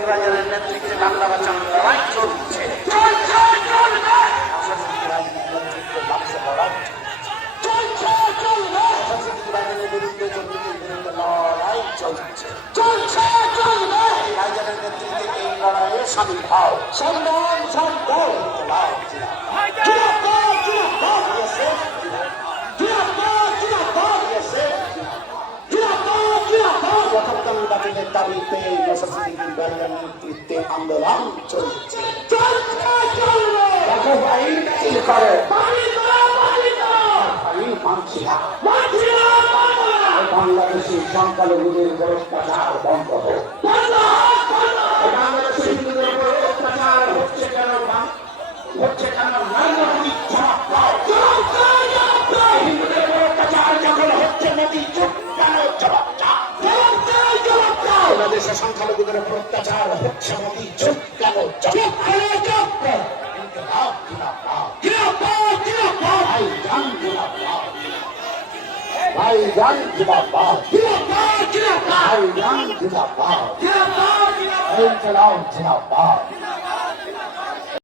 সিদ্দিকী ভাইজানের নেতৃত্বে বাংলা বাঁচানোর লড়াই চলছে। লড়াই চলছে, ভাইজানের নেতৃত্বে এই লড়াইয়ে সামিল হও। সম্মান সম্মান দাবিতে নেতৃত্বে আন্দোলন চলছে। বাংলাদেশের সংখ্যালঘুদের উপর অত্যাচার বন্ধ হোক। বাংলাদেশের হিন্দুদের উপর অত্যাচার হচ্ছে কেন? হচ্ছে কেন? হিন্দুদের উপর অত্যাচার যখন হচ্ছে নদী চুপ কেন? জবাব চাও। বাংলাদেশের সংখ্যালঘুদের উপর অত্যাচার হচ্ছে নদী চুপ কেন? ভাইজান জিন্দাবাদ, ভাইজান জিন্দাবাদ, ইনকিলাব জিন্দাবাদ।